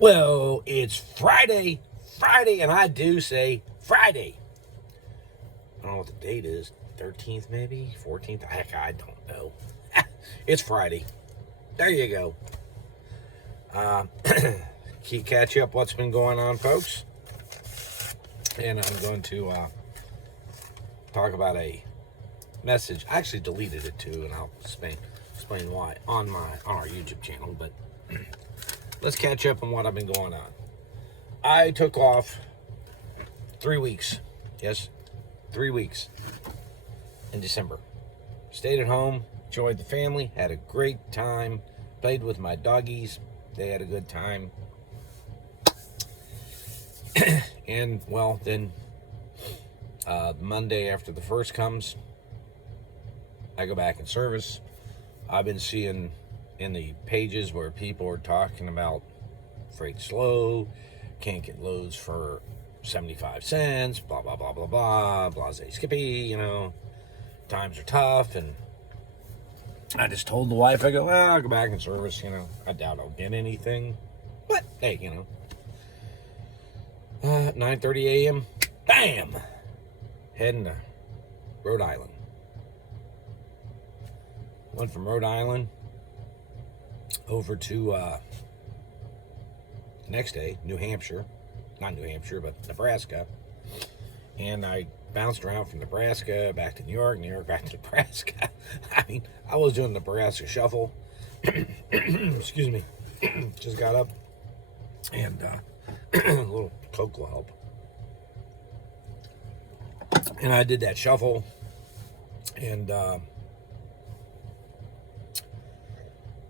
Well, it's Friday, and I do say Friday. I don't know what the date is, 13th maybe, 14th, heck, I don't know. It's Friday. There you go. Keep catch up what's been going on, folks. And I'm going to talk about a message. I actually deleted it too, and I'll explain why on our YouTube channel, but let's catch up on what I've been going on. I took off 3 weeks. Yes, 3 weeks in December. Stayed at home, enjoyed the family, had a great time, played with my doggies. They had a good time. And, well, then Monday after the first comes, I go back in service. I've been seeing in the pages where people are talking about freight slow, can't get loads for 75 cents, blah, blah, blah, blah, blah, blase skippy, times are tough. And I just told the wife, I go, well, I'll go back in service, I doubt I'll get anything. But, hey, 9:30 a.m., bam, heading to Rhode Island. Went from Rhode Island over to the next day, New Hampshire. Not New Hampshire, but Nebraska. And I bounced around from Nebraska back to New York, back to Nebraska. I was doing the Nebraska shuffle. Excuse me. Just got up. And a little Coke will help. And I did that shuffle. And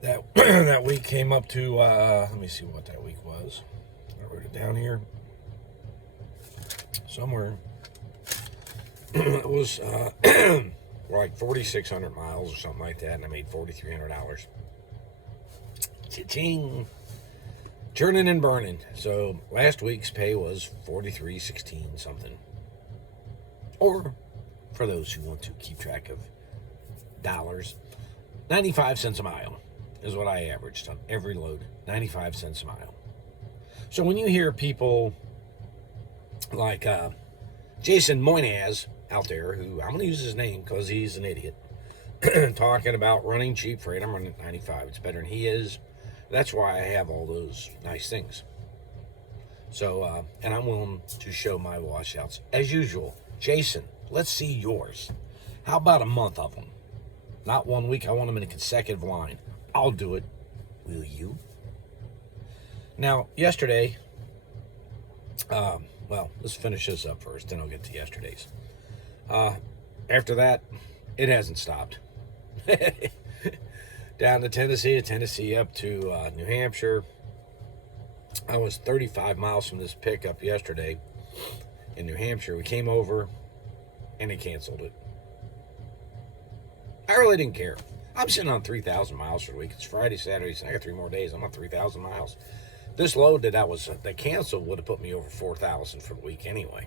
that week came up to, let me see what that week was. I wrote it down here. Somewhere. It was like 4,600 miles or something like that, and I made $4,300. Cha-ching! Churning and burning. So last week's pay was $43.16 something. Or, for those who want to keep track of dollars, 95 cents a mile is what I averaged on every load. 95 cents a mile. So when you hear people like Jason Moyniz out there, who I'm going to use his name because he's an idiot, talking about running cheap freight, I'm running 95. It's better than he is. That's why I have all those nice things. So, and I'm willing to show my washouts as usual. Jason, let's see yours. How about a month of them? Not 1 week. I want them in a consecutive line. I'll do it. Will you? Now, yesterday, well, let's finish this up first, then I'll get to yesterday's. After that, it hasn't stopped. Down to Tennessee up to New Hampshire. I was 35 miles from this pickup yesterday in New Hampshire. We came over, and they canceled it. I really didn't care. I'm sitting on 3,000 miles for the week. It's Friday, Saturday, so I got 3 more days. I'm on 3,000 miles. This load that canceled would have put me over 4,000 for the week anyway.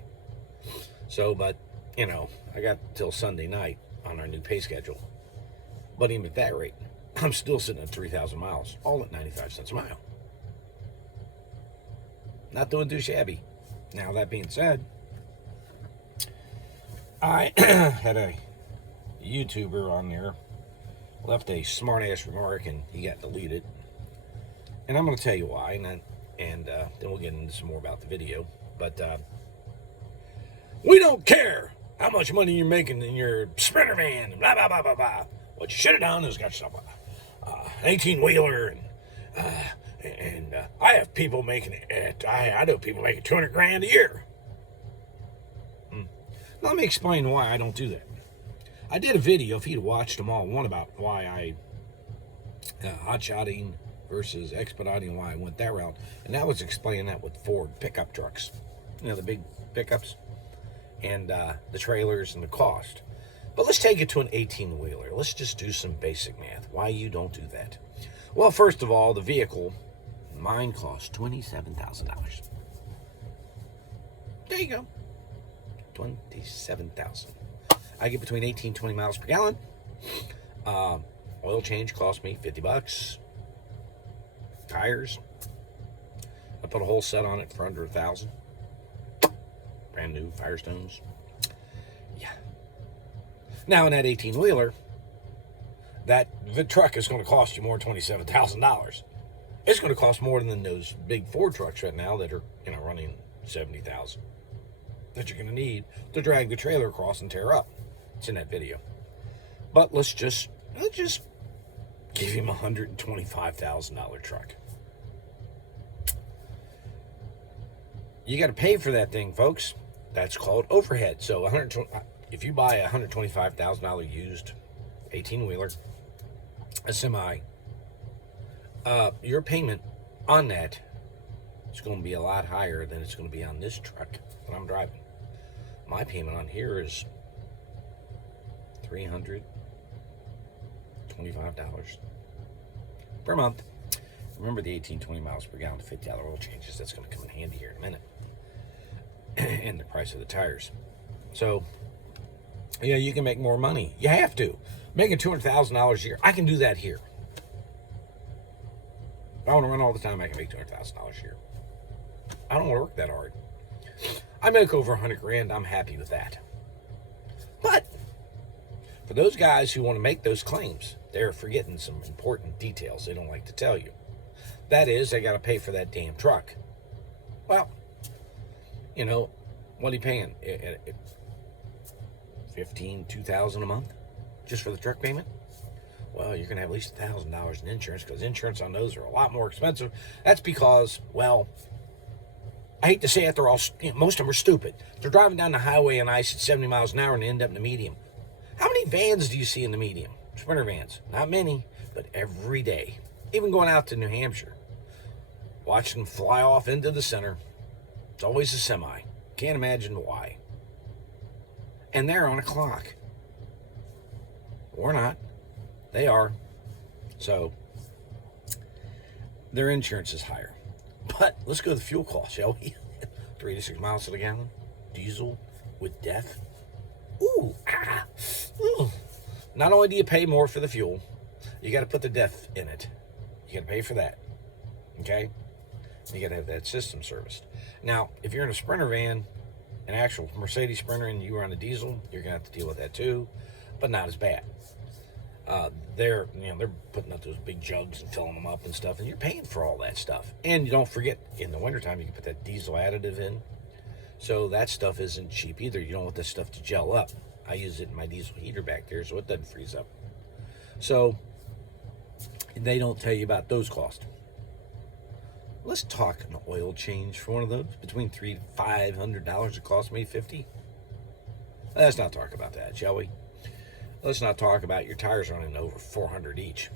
So, but, I got till Sunday night on our new pay schedule. But even at that rate, I'm still sitting at 3,000 miles, all at 95 cents a mile. Not doing too shabby. Now, that being said, I had a YouTuber on there, left a smart-ass remark, and he got deleted. And I'm going to tell you why, and then we'll get into some more about the video. But we don't care how much money you're making in your Sprinter van, blah, blah, blah, blah, blah. What you should have done is got yourself an 18-wheeler, and I have people making it. I know people making $200,000 a year. Let me explain why I don't do that. I did a video, if you'd watched them all, one about why I hot-shotting versus expediting, why I went that route. And that was explaining that with Ford pickup trucks. The big pickups and the trailers and the cost. But let's take it to an 18-wheeler. Let's just do some basic math. Why you don't do that? Well, first of all, the vehicle, mine cost $27,000. There you go. $27,000. I get between 18 and 20 miles per gallon. Oil change cost me $50. Tires. I put a whole set on it for under $1,000. Brand new Firestones. Yeah. Now in that 18-wheeler, the truck is going to cost you more than $27,000. It's going to cost more than those big Ford trucks right now that are running $70,000 that you're going to need to drag the trailer across and tear up. It's in that video. But let's just give him a $125,000 truck. You got to pay for that thing, folks. That's called overhead. So if you buy a $125,000 used 18-wheeler, a semi, your payment on that is going to be a lot higher than it's going to be on this truck that I'm driving. My payment on here is $325 per month. Remember the 18-20 miles per gallon, $50 oil changes. That's going to come in handy here in a minute. And the price of the tires. So, you can make more money. You have to. Making $200,000 a year. I can do that here. If I want to run all the time, I can make $200,000 a year. I don't want to work that hard. I make over $100,000. I'm happy with that. But for those guys who want to make those claims, they're forgetting some important details they don't like to tell you. That is, they got to pay for that damn truck. Well, what are you paying? $2,000 a month just for the truck payment? Well, you're going to have at least $1,000 in insurance, because insurance on those are a lot more expensive. That's because, well, I hate to say it, they're all, most of them are stupid. They're driving down the highway on ice at 70 miles an hour and they end up in the medium. How many vans do you see in the medium? Sprinter vans. Not many, but every day. Even going out to New Hampshire. Watch them fly off into the center. It's always a semi. Can't imagine why. And they're on a clock. We're not. They are. So, their insurance is higher. But let's go to the fuel cost, shall we? 3 to 6 miles to the gallon. Diesel with death. Ooh. Not only do you pay more for the fuel, you got to put the death in it. You got to pay for that. Okay? You got to have that system serviced. Now, if you're in a Sprinter van, an actual Mercedes Sprinter, and you are on a diesel, you're going to have to deal with that too, but not as bad. They're putting up those big jugs and filling them up and stuff, and you're paying for all that stuff. And you don't forget, in the wintertime, you can put that diesel additive in. So that stuff isn't cheap either. You don't want this stuff to gel up. I use it in my diesel heater back there, so it doesn't freeze up. So they don't tell you about those costs. Let's talk an oil change for one of those. Between $300 to $500, it cost me $50. Let's not talk about that, shall we? Let's not talk about your tires running over $400 each.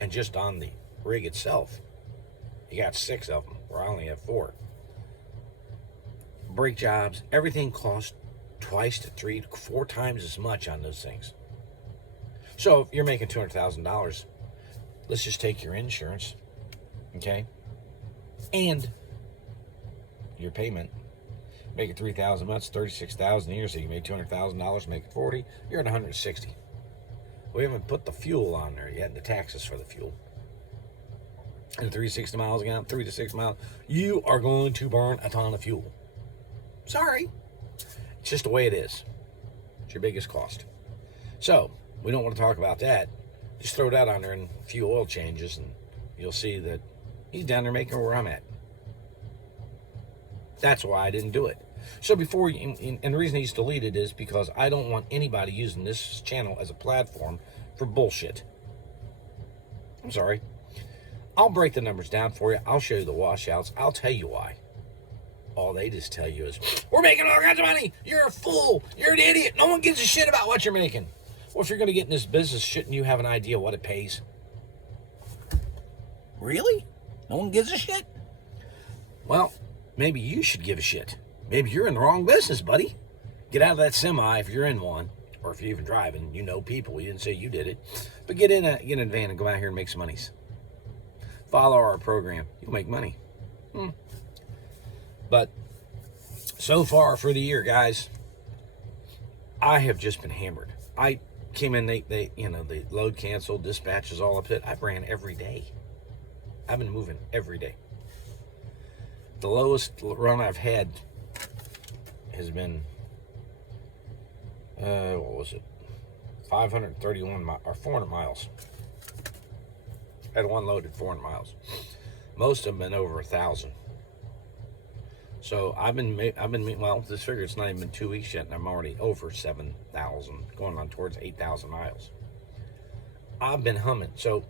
And just on the rig itself, you got 6 of them, where I only have 4. Brake jobs, everything costs twice to 3 to 4 times as much on those things. So if you're making $200,000, let's just take your insurance, okay, and your payment. Make it $3,000 months, $36,000 a year, so you make $200,000, make it $40,000. You're at $160,000. We haven't put the fuel on there yet, and the taxes for the fuel. And 360 miles a gallon, 3 to 6 miles, you are going to burn a ton of fuel. Sorry, it's just the way it is. It's your biggest cost. So we don't want to talk about that. Just throw that on there and a few oil changes, and you'll see that he's down there making where I'm at. That's why I didn't do it. So before, and the reason he's deleted is because I don't want anybody using this channel as a platform for bullshit. I'm sorry. I'll break the numbers down for you. I'll show you the washouts. I'll tell you why. All they just tell you is, we're making all kinds of money. You're a fool. You're an idiot. No one gives a shit about what you're making. Well, if you're going to get in this business, shouldn't you have an idea what it pays? Really? No one gives a shit? Well, maybe you should give a shit. Maybe you're in the wrong business, buddy. Get out of that semi if you're in one, or if you're even driving. You know people. You didn't say you did it. But get in a van and go out here and make some monies. Follow our program. You'll make money. But so far for the year, guys, I have just been hammered. I came in, they load canceled, dispatches all up it. I've ran every day. I've been moving every day. The lowest run I've had has been, what was it? 531 or 400 miles. Had one loaded 400 miles. Most of them been over 1,000. So I've been well, this figure, it's not even been 2 weeks yet, and I'm already over 7,000, going on towards 8,000 miles. I've been humming. So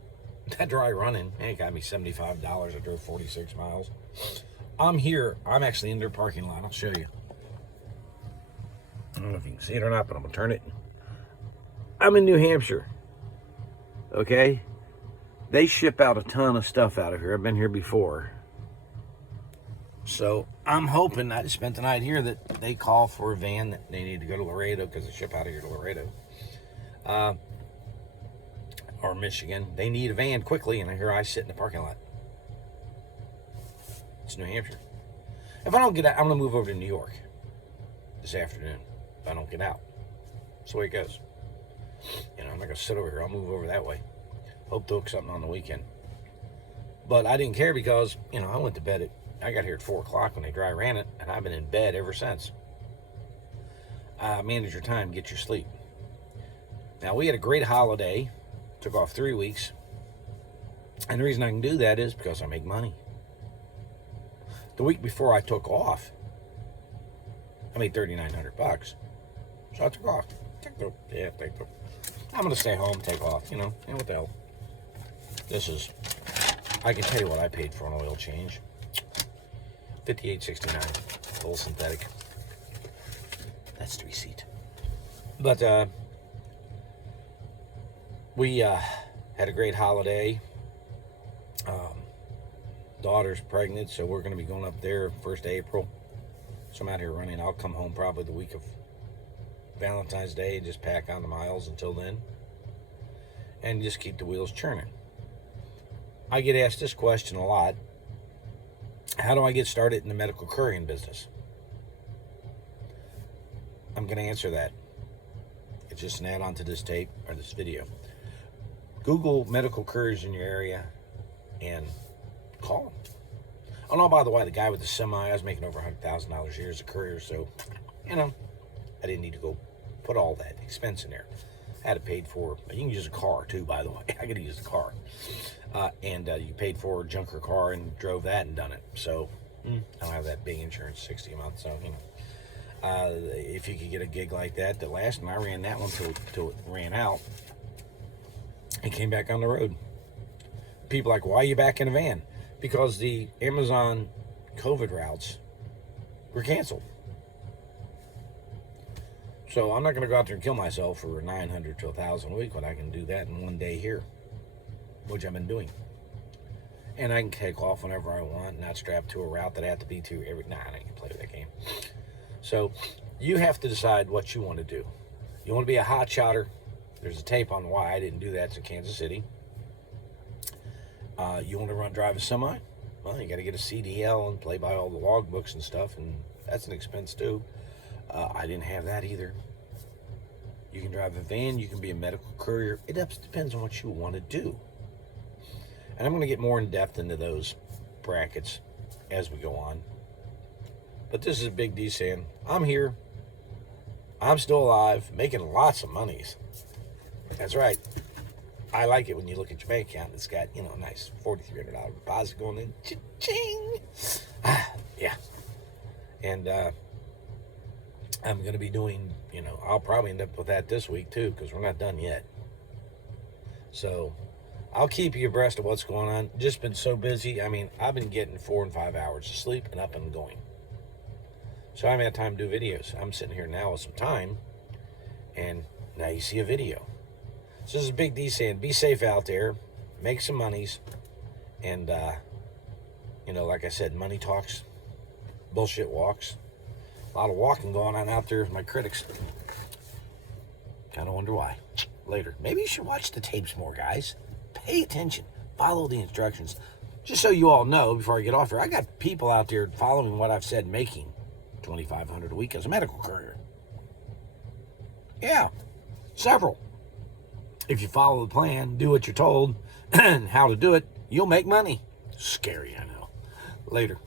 that dry running, it got me $75. I drove 46 miles. I'm here. I'm actually in their parking lot. I'll show you. I don't know if you can see it or not, but I'm going to turn it. I'm in New Hampshire. Okay? They ship out a ton of stuff out of here. I've been here before. So I'm hoping, I just spent the night here, that they call for a van that they need to go to Laredo, because they ship out of here to Laredo. Or Michigan. They need a van quickly, and here I sit in the parking lot. It's New Hampshire. If I don't get out, I'm going to move over to New York this afternoon. If I don't get out. That's the way it goes. I'm not going to sit over here. I'll move over that way. Hope to hook something on the weekend. But I didn't care because, I went to bed I got here at 4 o'clock when they dry ran it, and I've been in bed ever since. Manage your time, get your sleep. Now, we had a great holiday. Took off 3 weeks. And the reason I can do that is because I make money. The week before I took off, I made $3,900. So I took off. I'm going to stay home, take off, and what the hell. I can tell you what I paid for an oil change. $58.69, a little synthetic. That's the receipt. But, we had a great holiday. Daughter's pregnant, so we're going to be going up there 1st of April. So I'm out here running. I'll come home probably the week of Valentine's Day and just pack on the miles until then. And just keep the wheels churning. I get asked this question a lot. How do I get started in the medical couriering business? I'm going to answer that. It's just an add-on to this tape or this video. Google medical couriers in your area and call them. Oh, no, by the way, the guy with the semi, I was making over $100,000 a year as a courier, so, I didn't need to go put all that expense in there. I had it paid for. You can use a car, too, by the way. I could use a car. And you paid for a junker car and drove that and done it. So, I don't have that big insurance, $60 a month, so, if you could get a gig like that last, and I ran that one till it ran out, and came back on the road. People are like, why are you back in a van? Because the Amazon COVID routes were canceled. So I'm not going to go out there and kill myself for $900 to $1,000 a week when I can do that in one day here, which I've been doing. And I can take off whenever I want, not strapped to a route that I have to be to every. Nah, I ain't play with that game. So you have to decide what you want to do. You want to be a hot shotter. There's a tape on why I didn't do that. It's in Kansas City. You want to drive a semi? Well, you got to get a CDL and play by all the logbooks and stuff, and that's an expense too. I didn't have that either. You can drive a van. You can be a medical courier. It depends on what you want to do. And I'm going to get more in depth into those brackets as we go on. But this is Big D saying, I'm here. I'm still alive, making lots of monies. That's right. I like it when you look at your bank account and it's got, a nice $4,300 deposit going in. Cha-ching! Yeah. And I'm going to be doing, I'll probably end up with that this week too, because we're not done yet. So I'll keep you abreast of what's going on. Just been so busy. I've been getting 4 and 5 hours of sleep and up and going. So I haven't had time to do videos. I'm sitting here now with some time, and now you see a video. So this is Big D saying, be safe out there, make some monies, and, like I said, money talks, bullshit walks. A lot of walking going on out there with my critics. Kind of wonder why. Later. Maybe you should watch the tapes more, guys. Pay attention. Follow the instructions. Just so you all know, before I get off here, I got people out there following what I've said, making $2,500 a week as a medical courier. Yeah, several. If you follow the plan, do what you're told, and how to do it, you'll make money. Scary, I know. Later.